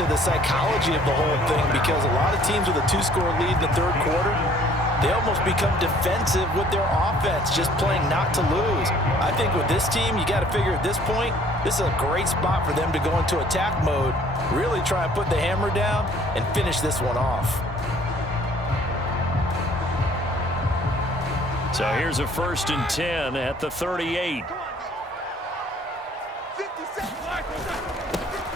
into the psychology of the whole thing, because a lot of teams with a 2-score lead in the third quarter, they almost become defensive with their offense, just playing not to lose. I think with this team, you got to figure at this point, this is a great spot for them to go into attack mode, really try and put the hammer down and finish this one off. So here's a 1st and 10 at the 38.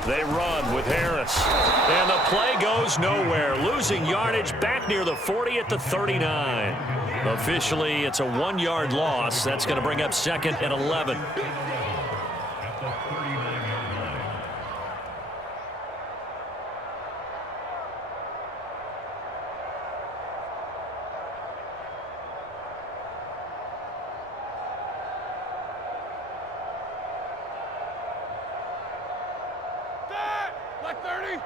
They run with Harris. And the play goes nowhere. Losing yardage back near the 40 at the 39. Officially, it's a 1-yard loss. That's going to bring up 2nd and 11. Like 30.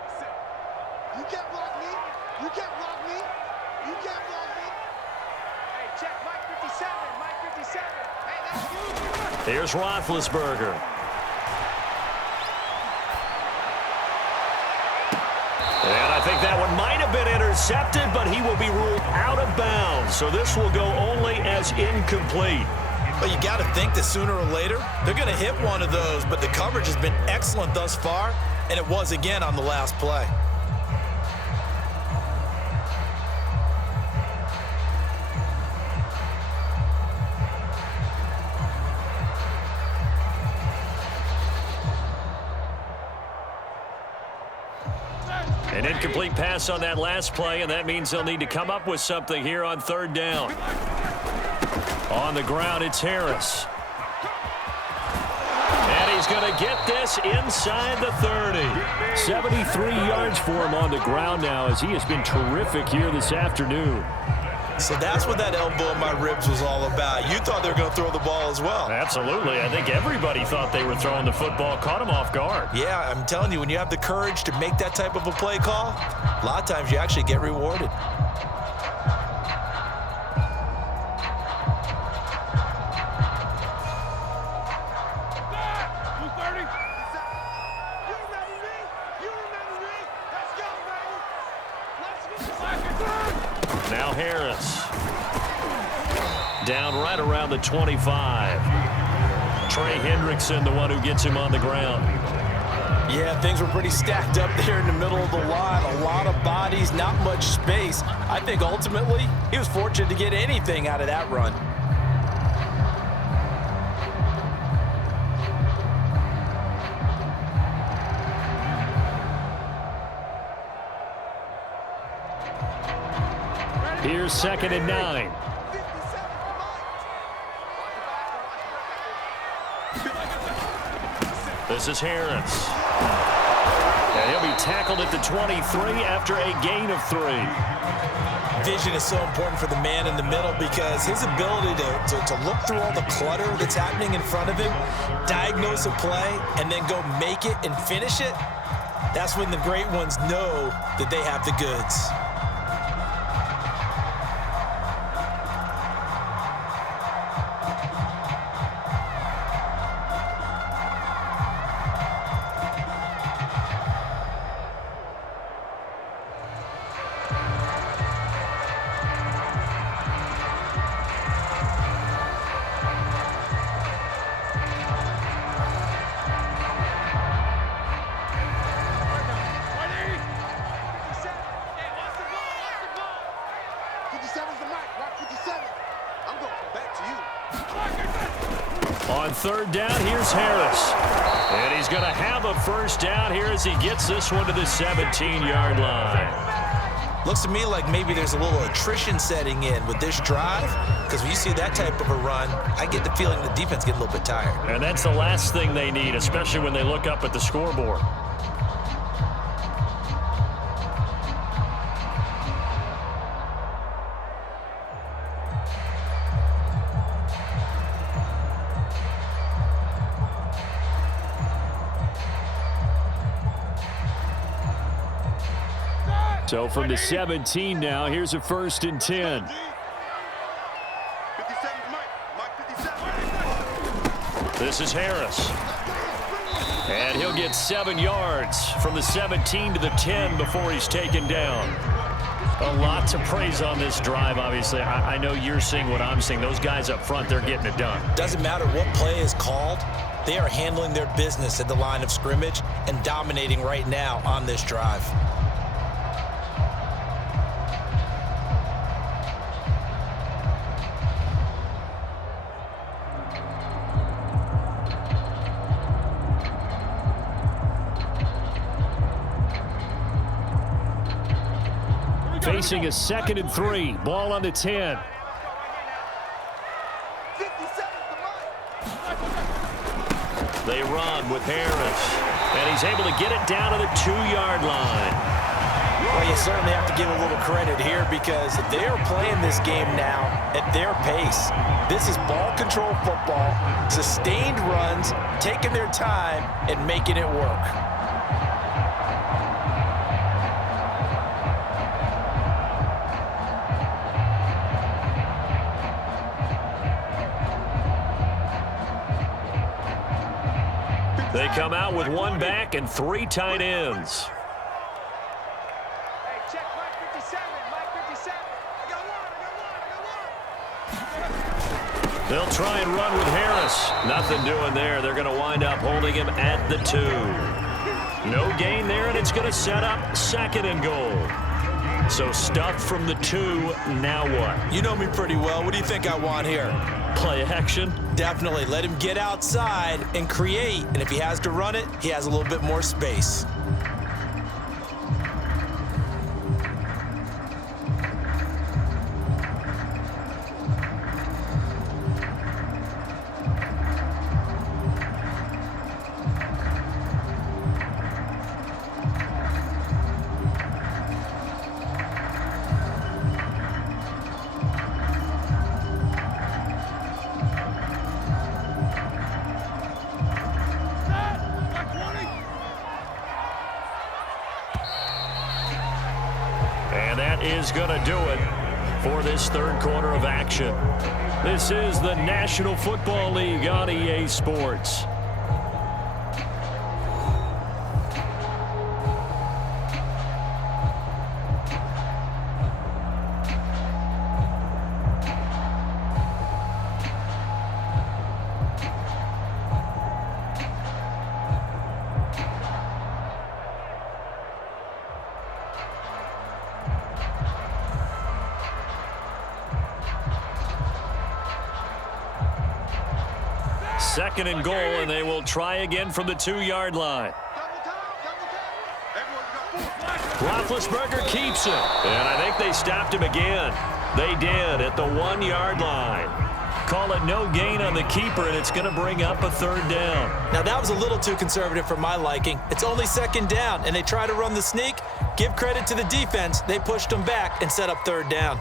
You can't block me. You can't block me. You can't block me. Hey, check Mike 57. Mike 57. Hey, that's you. Here's Roethlisberger. And I think that one might have been intercepted, but he will be ruled out of bounds. So this will go only as incomplete. But you got to think that sooner or later, they're going to hit one of those, but the coverage has been excellent thus far. And it was again on the last play. An incomplete pass on that last play, and that means they'll need to come up with something here on 3rd down. On the ground, it's Harris. And he's going to get this inside the 30. 73 yards for him on the ground now, as he has been terrific here this afternoon. So that's what that elbow in my ribs was all about. You thought they were going to throw the ball as well. Absolutely. I think everybody thought they were throwing the football, caught him off guard. Yeah, I'm telling you, when you have the courage to make that type of a play call, a lot of times you actually get rewarded. Now Harris. Down right around the 25. Trey Hendrickson, the one who gets him on the ground. Yeah, things were pretty stacked up there in the middle of the line. A lot of bodies, not much space. I think ultimately he was fortunate to get anything out of that run. Here's 2nd and 9. This is Harris. And he'll be tackled at the 23 after a gain of 3. Vision is so important for the man in the middle, because his ability to look through all the clutter that's happening in front of him, diagnose a play, and then go make it and finish it, that's when the great ones know that they have the goods. On 3rd down, here's Harris. And he's going to have a 1st down here as he gets this one to the 17-yard line. Looks to me like maybe there's a little attrition setting in with this drive, because when you see that type of a run, I get the feeling the defense get a little bit tired. And that's the last thing they need, especially when they look up at the scoreboard. So from the 17 now, here's a 1st and 10. This is Harris. And he'll get 7 yards from the 17 to the 10 before he's taken down. A lot to praise on this drive, obviously. I know you're seeing what I'm seeing. Those guys up front, they're getting it done. Doesn't matter what play is called. They are handling their business at the line of scrimmage and dominating right now on this drive. Facing a 2nd and 3. Ball on the 10. They run with Harris. And he's able to get it down to the 2-yard line. Well, you certainly have to give a little credit here because they're playing this game now at their pace. This is ball control football, sustained runs, taking their time and making it work. They come out with 1 back and 3 tight ends. Hey, check Mike 57. Mike 57. I got one. They'll try and run with Harris. Nothing doing there. They're going to wind up holding him at the 2. No gain there, and it's going to set up 2nd and goal. So stuffed from the 2. Now what? You know me pretty well. What do you think I want here? Play action? Definitely. Let him get outside and create. And if he has to run it, he has a little bit more space. Is going to do it for this 3rd quarter of action. This is the National Football League on EA Sports. Second and goal, and they will try again from the 2-yard line. Roethlisberger keeps it, and I think they stopped him again. They did at the 1-yard line. Call it no gain on the keeper, and it's going to bring up a 3rd down. Now, that was a little too conservative for my liking. It's only 2nd down, and they try to run the sneak. Give credit to the defense. They pushed them back and set up 3rd down.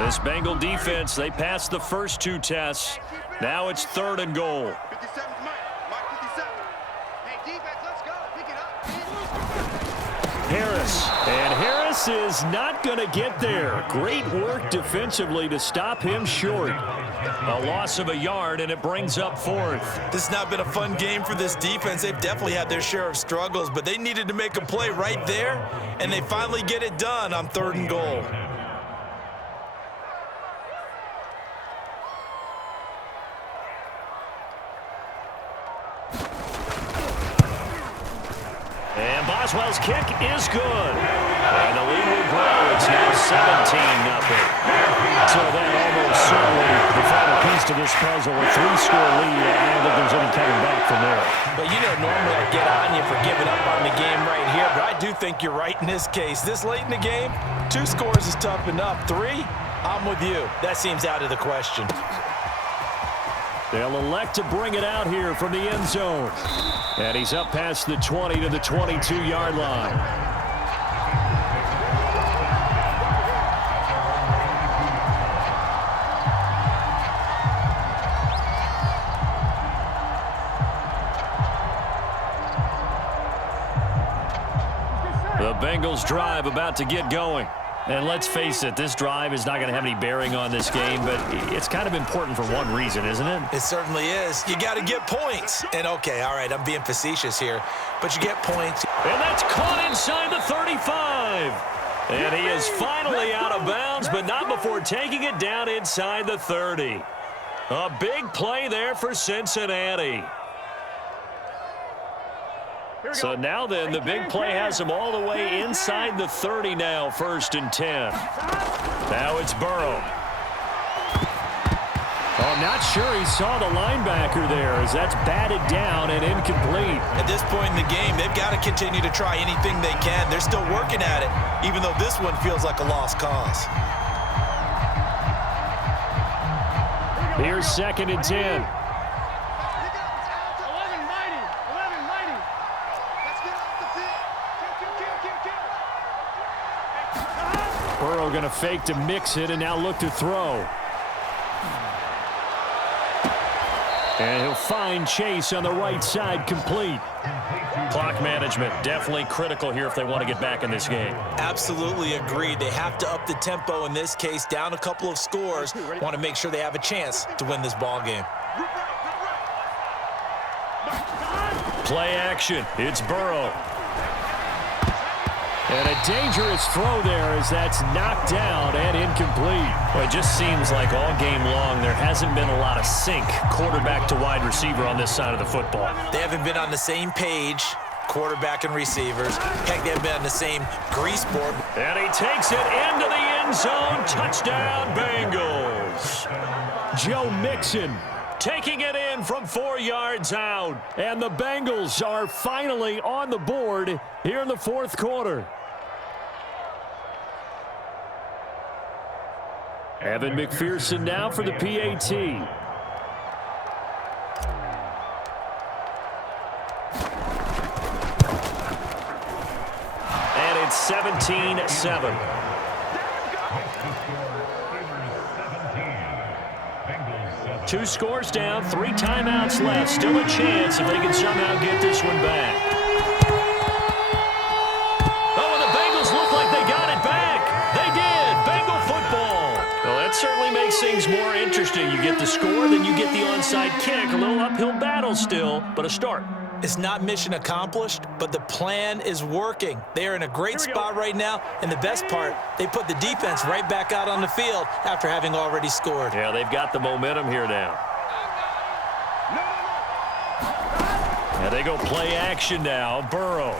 This Bengal defense, they passed the first 2 tests. Now it's 3rd and goal. 57 Mike. Mike 57. Hey, defense, let's go. Pick it up. Harris. And Harris is not going to get there. Great work defensively to stop him short. A loss of a yard, and it brings up 4th. This has not been a fun game for this defense. They've definitely had their share of struggles, but they needed to make a play right there, and they finally get it done on 3rd and goal. And Boswell's kick is good. And the lead will grow. It's now 17-0. So that almost certainly the final piece to this puzzle. A 3-score lead. I don't think there's any coming back from there. But you know, normally I get on you for giving up on the game right here, but I do think you're right in this case. This late in the game, 2 scores is tough enough. 3, I'm with you. That seems out of the question. They'll elect to bring it out here from the end zone. And he's up past the 20 to the 22-yard line. The Bengals drive about to get going. And let's face it, this drive is not going to have any bearing on this game, but it's kind of important for one reason, isn't it? It certainly is. You got to get points. And, okay, all right, I'm being facetious here, but you get points. And that's caught inside the 35. And he is finally out of bounds, but not before taking it down inside the 30. A big play there for Cincinnati. So now then, the big play has him all the way inside the 30 now, 1st and 10. Now it's Burrow. Oh, I'm not sure he saw the linebacker there as that's batted down and incomplete. At this point in the game, they've got to continue to try anything they can. They're still working at it, even though this one feels like a lost cause. Here's 2nd and 10. Burrow going to fake to mix it and now look to throw. And he'll find Chase on the right side, complete. Clock management definitely critical here if they want to get back in this game. Absolutely agreed. They have to up the tempo in this case, down a couple of scores. Want to make sure they have a chance to win this ball game. Play action. It's Burrow. And a dangerous throw there as that's knocked down and incomplete. Well, it just seems like all game long there hasn't been a lot of sync quarterback to wide receiver on this side of the football. They haven't been on the same page, quarterback and receivers. Heck, they haven't been on the same grease board. And he takes it into the end zone. Touchdown, Bengals. Joe Mixon taking it in from 4 yards out. And the Bengals are finally on the board here in the 4th quarter. Evan McPherson now for the PAT. And it's 17-7. Two scores down, 3 timeouts left. Still a chance if they can somehow get this one back. Oh, and the Bengals look like they got it back. They did. Bengal football. Well, that certainly makes things more interesting. You get the score, then you get the onside kick. A little uphill battle still, but a start. It's not mission accomplished, but the plan is working. They are in a great spot right now, and the best part, they put the defense right back out on the field after having already scored. Yeah, they've got the momentum here now. And they go play action now. Burrow.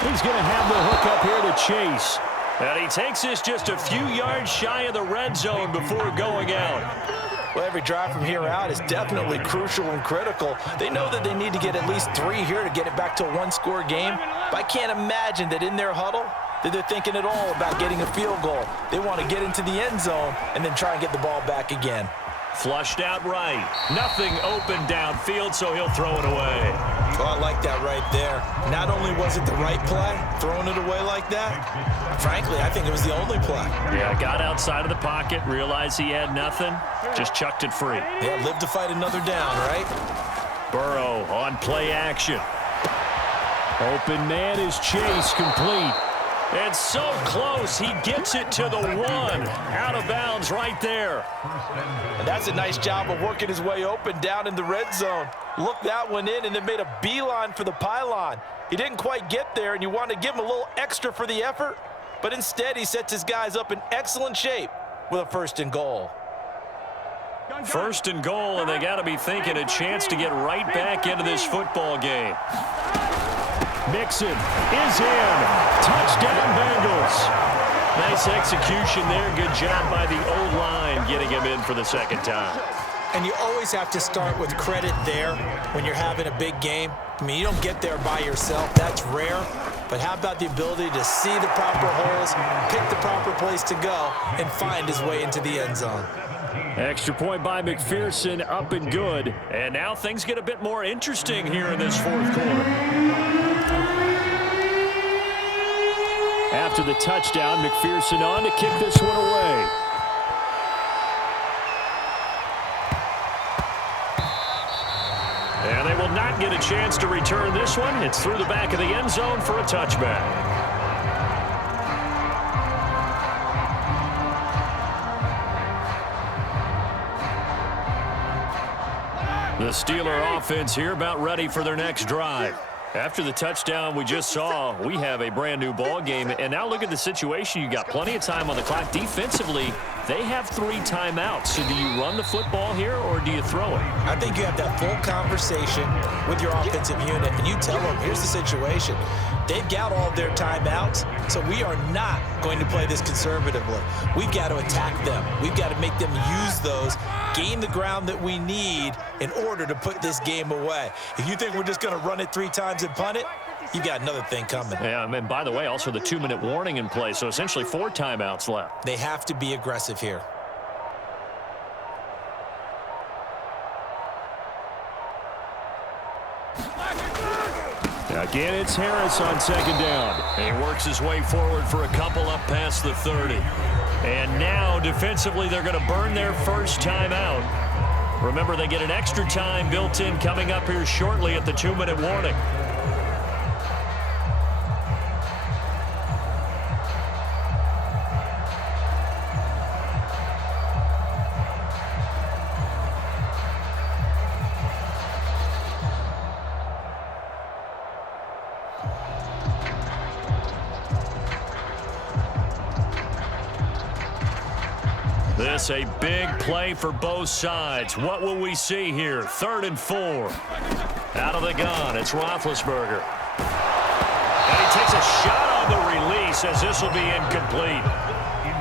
He's going to have the hook up here to Chase. And he takes this just a few yards shy of the red zone before going out. Well, every drive from here out is definitely crucial and critical. They know that they need to get at least 3 here to get it back to a 1-score game. But I can't imagine that in their huddle that they're thinking at all about getting a field goal. They want to get into the end zone and then try and get the ball back again. Flushed out right. Nothing open downfield, so he'll throw it away. Oh, I like that right there. Not only was it the right play, throwing it away like that, frankly, I think it was the only play. Yeah, got outside of the pocket, realized he had nothing, just chucked it free. Yeah, live to fight another down, right? Burrow on play action. Open man is Chase, complete. And so close, he gets it to the 1. Out of bounds right there. And that's a nice job of working his way open down in the red zone. Looked that one in and then made a beeline for the pylon. He didn't quite get there, and you want to give him a little extra for the effort, but instead he sets his guys up in excellent shape with a 1st and goal. 1st and goal, and they got to be thinking a chance to get right back into this football game. Mixon is in. Touchdown, Bengals. Nice execution there. Good job by the O-line getting him in for the 2nd time. And you always have to start with credit there when you're having a big game. I mean, you don't get there by yourself. That's rare. But how about the ability to see the proper holes, pick the proper place to go, and find his way into the end zone? Extra point by McPherson, up and good. And now things get a bit more interesting here in this 4th quarter. After the touchdown, McPherson on to kick this one away. And they will not might get a chance to return this one. It's through the back of the end zone for a touchback. The Steeler offense here about ready for their next drive. After the touchdown we just saw, we have a brand new ball game. And now look at the situation. You got plenty of time on the clock. Defensively, they have 3 timeouts. So do you run the football here or do you throw it? I think you have that full conversation with your offensive unit, and you tell them, here's the situation. They've got all their timeouts, so we are not going to play this conservatively. We've got to attack them. We've got to make them use those, gain the ground that we need in order to put this game away. If you think we're just going to run it 3 times and punt it, you've got another thing coming. Yeah, and by the way, also the 2-minute warning in play, so essentially 4 timeouts left. They have to be aggressive here. Again, it's Harris on 2nd down. He works his way forward for a couple up past the 30. And now, defensively, they're going to burn their first timeout. Remember, they get an extra time built in coming up here shortly at the 2-minute warning. This a big play for both sides. What will we see here? 3rd and 4. Out of the gun, it's Roethlisberger. And he takes a shot on the release as this will be incomplete.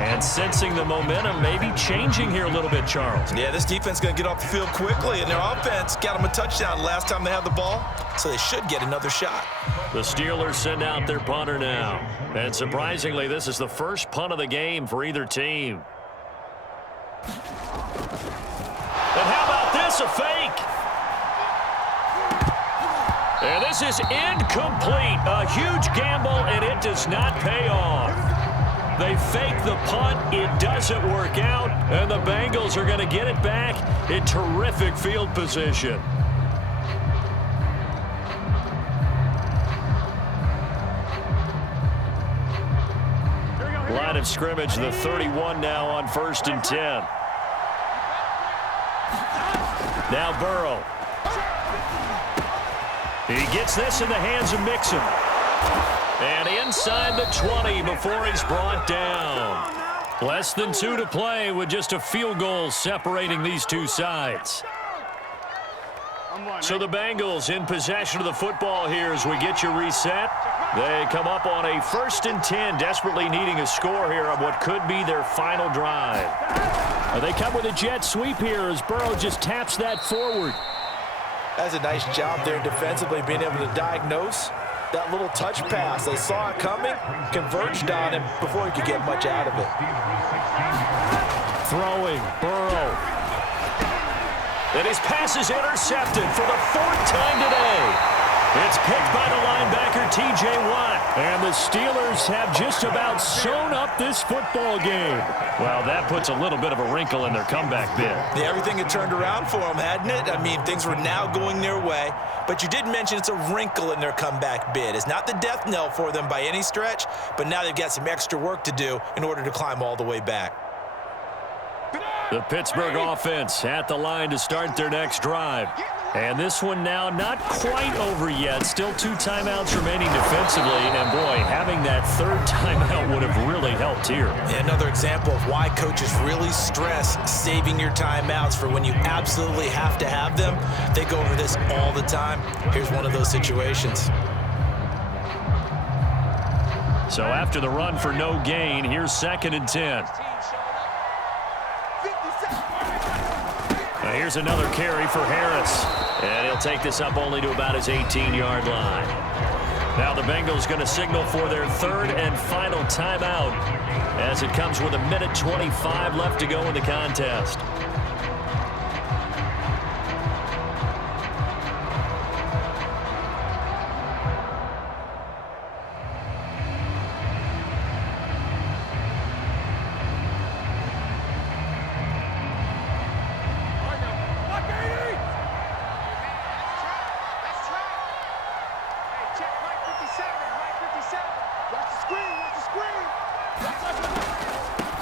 And sensing the momentum maybe changing here a little bit, Charles. Yeah, this defense is going to get off the field quickly, and their offense got them a touchdown last time they had the ball, so they should get another shot. The Steelers send out their punter now. And surprisingly, this is the first punt of the game for either team. And how about this, a fake? And this is incomplete. A huge gamble, and it does not pay off. They fake the punt. It doesn't work out, and the Bengals are going to get it back in terrific field position. Line of scrimmage, the 31 now on 1st and 10. Now Burrow. He gets this in the hands of Mixon. And inside the 20 before he's brought down. Less than 2 to play with just a field goal separating these two sides. So the Bengals in possession of the football here as we get you reset. They come up on a 1st and 10, desperately needing a score here on what could be their final drive. They come with a jet sweep here as Burrow just taps that forward. That's a nice job there defensively, being able to diagnose that little touch pass. They saw it coming, converged on him before he could get much out of it. Throwing, Burrow. And his pass is intercepted for the 4th time today. It's picked by the linebacker, T.J. Watt. And the Steelers have just about sewn up this football game. Well, that puts a little bit of a wrinkle in their comeback bid. Yeah, everything had turned around for them, hadn't it? I mean, things were now going their way. But you did mention it's a wrinkle in their comeback bid. It's not the death knell for them by any stretch, but now they've got some extra work to do in order to climb all the way back. The Pittsburgh offense at the line to start their next drive. And this one now not quite over yet. Still 2 timeouts remaining defensively. And, boy, having that 3rd timeout would have really helped here. Yeah, another example of why coaches really stress saving your timeouts for when you absolutely have to have them. They go over this all the time. Here's one of those situations. So after the run for no gain, here's 2nd and 10. Here's another carry for Harris. And he'll take this up only to about his 18-yard line. Now the Bengals going to signal for their 3rd and final timeout as it comes with 1:25 left to go in the contest.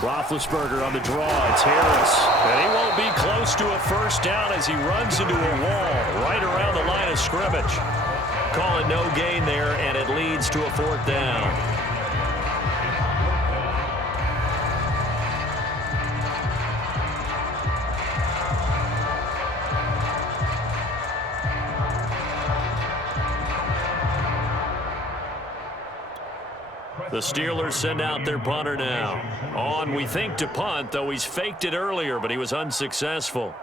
Roethlisberger on the draw. It's Harris. And he won't be close to a first down as he runs into a wall right around the line of scrimmage. Call it no gain there, and it leads to a 4th down. The Steelers send out their punter now. On, we think, to punt, though he's faked it earlier, but he was unsuccessful.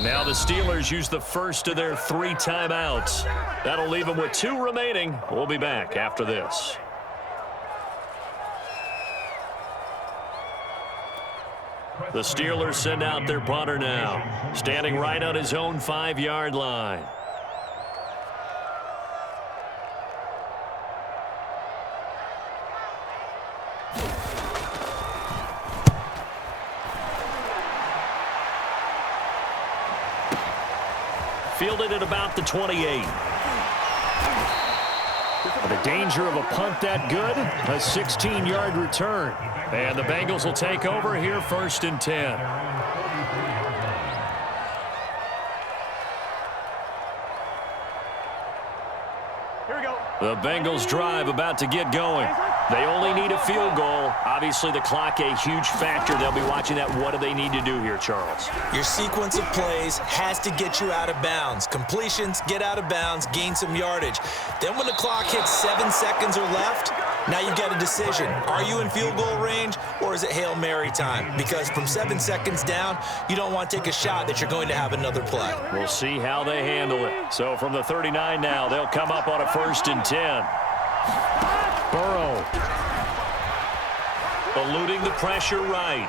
Now the Steelers use the first of their 3 timeouts. That'll leave them with 2 remaining. We'll be back after this. The Steelers send out their punter now, standing right on his own 5-yard line. Fielded at about the 28. The danger of a punt that good, a 16-yard return. And the Bengals will take over here 1st and 10. Here we go. The Bengals drive about to get going. They only need a field goal. Obviously, the clock a huge factor. They'll be watching that. What do they need to do here, Charles? Your sequence of plays has to get you out of bounds. Completions, get out of bounds, gain some yardage. Then when the clock hits 7 seconds or left, now you get a decision. Are you in field goal range, or is it Hail Mary time? Because from 7 seconds down, you don't want to take a shot that you're going to have another play. We'll see how they handle it. So from the 39 now, they'll come up on a 1st and 10. Burrow. Eluding the pressure right.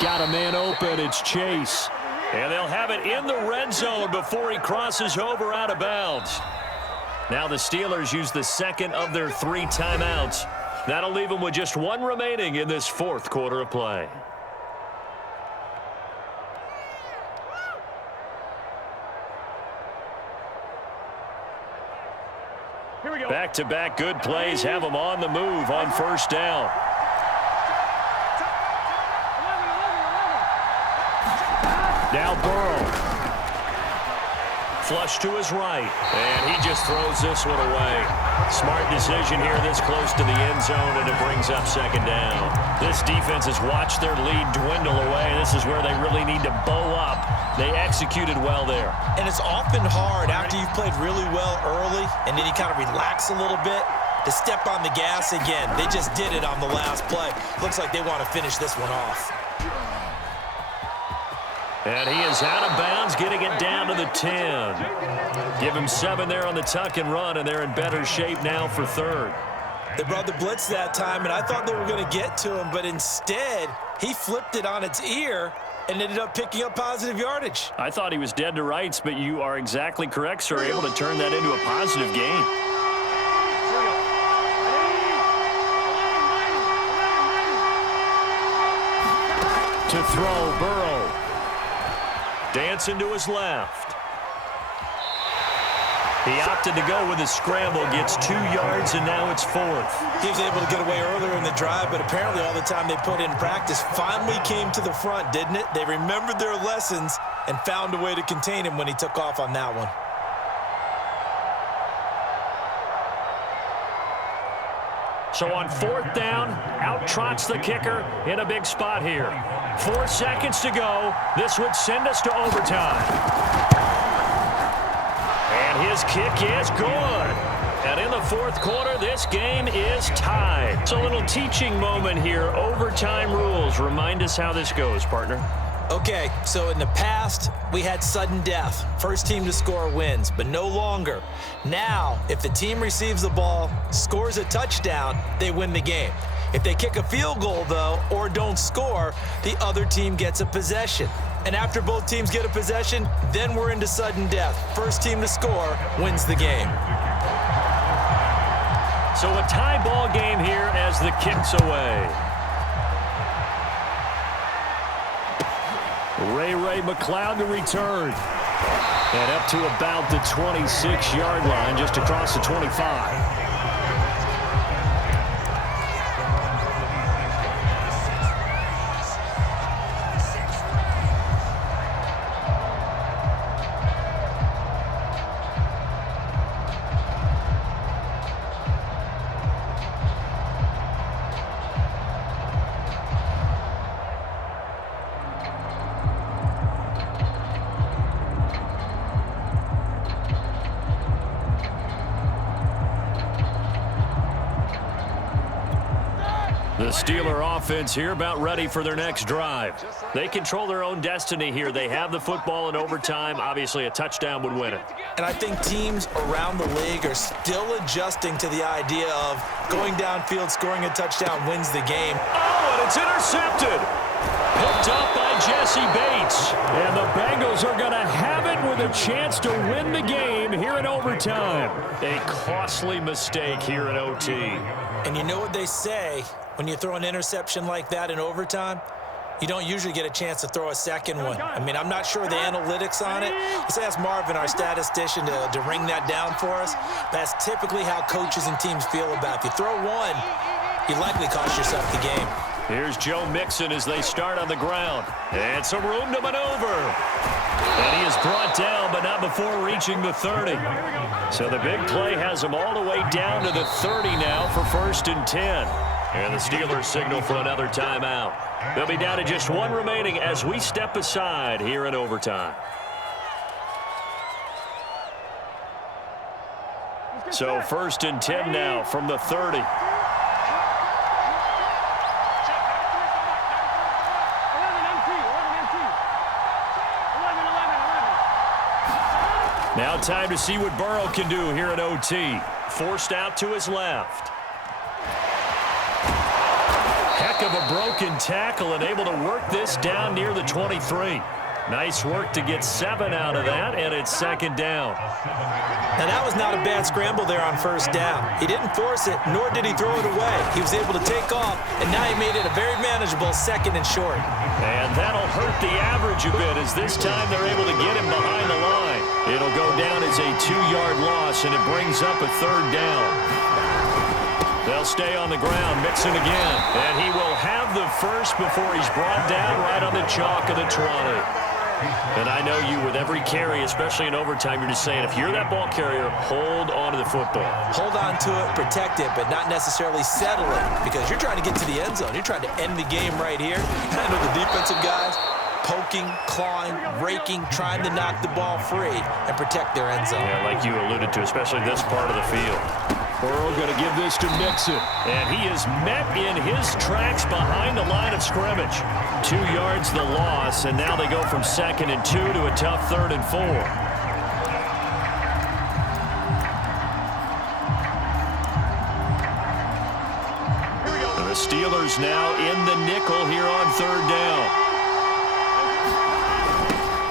Got a man open. It's Chase. And they'll have it in the red zone before he crosses over out of bounds. Now the Steelers use the 2nd of their 3 timeouts. That'll leave them with just 1 remaining in this 4th quarter of play. Here we go. Back-to-back good plays have them on the move on 1st down. Now Burrow. Flush to his right, and he just throws this one away. Smart decision here this close to the end zone, and it brings up 2nd down. This defense has watched their lead dwindle away. This is where they really need to bow up. They executed well there. And it's often hard after you've played really well early and then you kind of relax a little bit to step on the gas again. They just did it on the last play. Looks like they want to finish this one off. And he is out of bounds, getting it down to the 10. Give him 7 there on the tuck and run, and they're in better shape now for 3rd. They brought the blitz that time, and I thought they were going to get to him, but instead, he flipped it on its ear and ended up picking up positive yardage. I thought he was dead to rights, but you are exactly correct, sir. Able to turn that into a positive gain. To throw, Burrow. Dancing to his left. He opted to go with a scramble, gets 2 yards, and now it's 4th. He was able to get away earlier in the drive, but apparently all the time they put in practice finally came to the front, didn't it? They remembered their lessons and found a way to contain him when he took off on that one. So on 4th down, out trots the kicker in a big spot here. 4 seconds to go. This would send us to overtime. And his kick is good. And in the 4th quarter, this game is tied. So a little teaching moment here. Overtime rules. Remind us how this goes, partner. Okay, so in the past, we had sudden death. First team to score wins, but no longer. Now, if the team receives the ball, scores a touchdown, they win the game. If they kick a field goal, though, or don't score, the other team gets a possession. And after both teams get a possession, then we're into sudden death. First team to score wins the game. So a tie ball game here as the kick's away. Ray McLeod to return. And up to about the 26-yard line, just across the 25. The Steeler offense here about ready for their next drive. They control their own destiny here. They have the football in overtime. Obviously, a touchdown would win it. And I think teams around the league are still adjusting to the idea of going downfield, scoring a touchdown wins the game. Oh, and it's intercepted. Picked up by Jesse Bates. And the Bengals are going to have it with a chance to win the game here in overtime. A costly mistake here in OT. And you know what they say? When you throw an interception like that in overtime, you don't usually get a chance to throw a second one. I mean, I'm not sure the analytics on it. Let's ask Marvin, our statistician, to ring that down for us. That's typically how coaches and teams feel about it. If you throw one, you likely cost yourself the game. Here's Joe Mixon as they start on the ground. And some room to maneuver. And he is brought down, but not before reaching the 30. So the big play has him all the way down to the 30 now for 1st and 10. And the Steelers signal for another timeout. They'll be down to just one remaining as we step aside here in overtime. So 1st and 10 now from the 30. Now time to see what Burrow can do here at OT. Forced out to his left. Heck of a broken tackle and able to work this down near the 23. Nice work to get 7 out of that, and it's 2nd down. Now, that was not a bad scramble there on 1st down. He didn't force it, nor did he throw it away. He was able to take off, and now he made it a very manageable 2nd and short. And that'll hurt the average a bit as this time they're able to get him behind the line. It'll go down as a 2-yard loss, and it brings up a 3rd down. They'll stay on the ground, Mixon again. And he will have the first before he's brought down right on the chalk of the 20. And I know you, with every carry, especially in overtime, you're just saying, if you're that ball carrier, hold on to the football. Hold on to it, protect it, but not necessarily settle it, because you're trying to get to the end zone. You're trying to end the game right here. I know the defensive guys poking, clawing, raking, trying to knock the ball free and protect their end zone. Yeah, like you alluded to, especially this part of the field. Burrow going to give this to Mixon. And he is met in his tracks behind the line of scrimmage. 2 yards the loss, and now they go from 2nd and 2 to a tough 3rd and 4. And the Steelers now in the nickel here on 3rd down.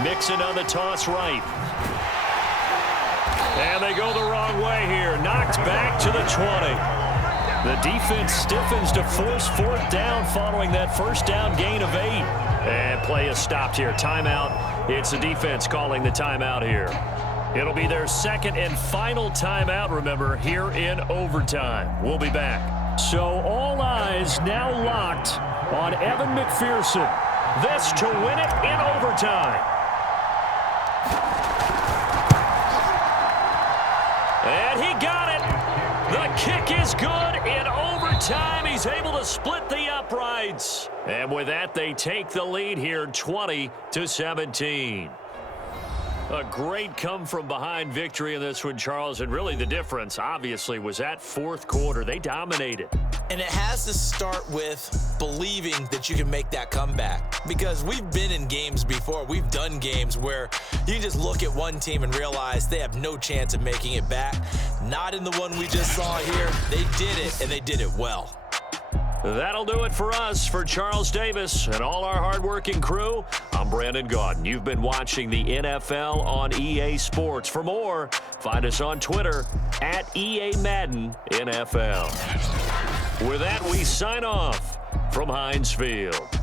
Mixon on the toss right. And they go the wrong way here. Knocked back to the 20. The defense stiffens to force 4th down following that 1st down gain of 8. And play is stopped here. Timeout. It's the defense calling the timeout here. It'll be their 2nd and final timeout, remember, here in overtime. We'll be back. So all eyes now locked on Evan McPherson. This to win it in overtime. And he got it. The kick is good in overtime. He's able to split the uprights. And with that, they take the lead here 20-17. A great come-from-behind victory in this one, Charles. And really the difference, obviously, was that 4th quarter. They dominated. And it has to start with believing that you can make that comeback. Because we've been in games before. We've done games where you can just look at one team and realize they have no chance of making it back. Not in the one we just saw here. They did it, and they did it well. That'll do it for us. For Charles Davis and all our hardworking crew, I'm Brandon Gaudin. You've been watching the NFL on EA Sports. For more, find us on Twitter at EA Madden NFL. With that, we sign off from Heinz Field.